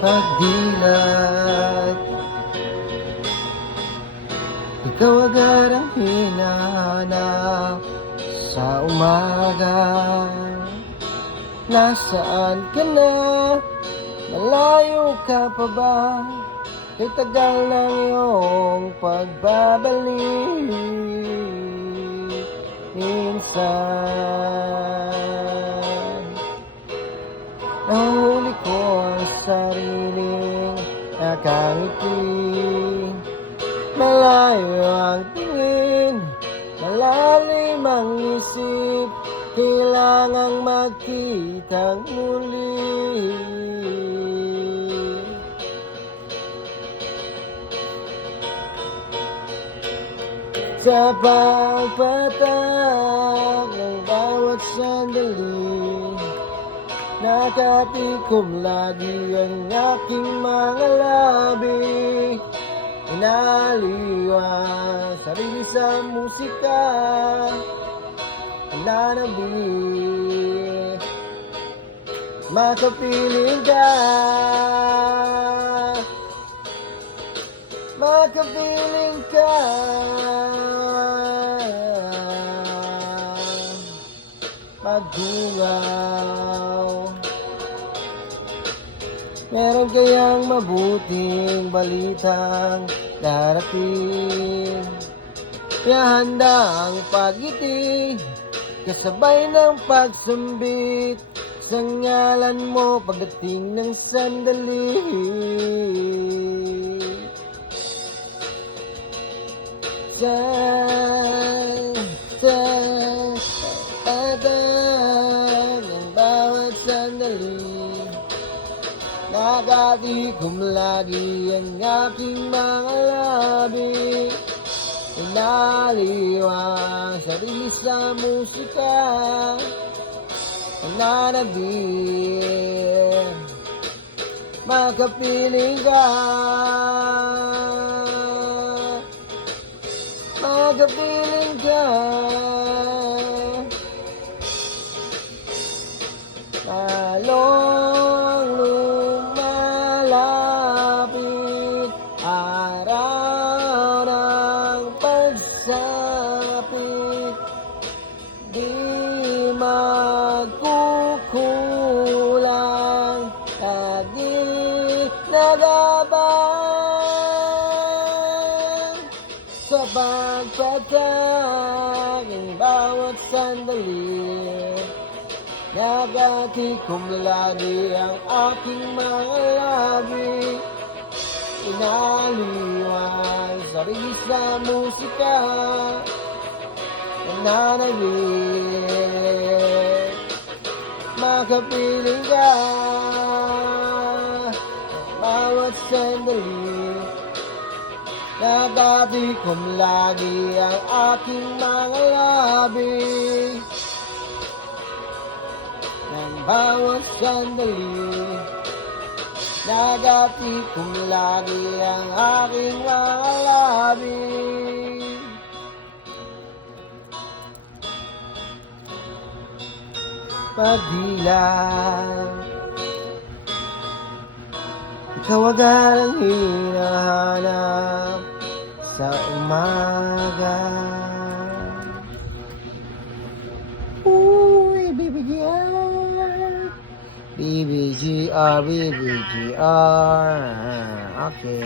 pagdilat. Ikaw agad ang hinahanap sa umaga. Nasaan ka na? Malayo ka pa ba? Kay tagal ng iyong pagbabalik. Minsan nahuli ko ang sariling nakangiti. Malayo ang tingin, malalim ang isip, kailangang magkitang muli. Sa pagpatak ng bawat sandali, nakatikom lagi ang aking mga labi. Inaliwan sarili sa musika, nananabi, makapiling ka, makapiling ka. Pagdungaw, meron kayang mabuting balitang darating. Kaya handa ang pag-ibig, kasabay ng pagsambit sa ngalan mo pagdating ng sandali. Patak ng bawat sandali, nakatikom lagi ang aking mga labi. Inaliwang sarili sa musika, nananabik, makapiling ka, makapiling ka. Lalong lumalapit araw ng pagsapit, di magkukulang at di nagabang sa pagpatak ng bawat sandali. Nakatikom lagi ang aking mga labi. Inaliwan sarili sa musika, nananabik, makapiling ka. Bawat sandali, nakatikom lagi ang aking mga labi. Ng bawat sandali, nakatikom lagi ang aking mga labi. Pagdilat, ikaw agad ang hinahanap sa umaga. Uy, BBGR, BBGR, BBGR. Okay.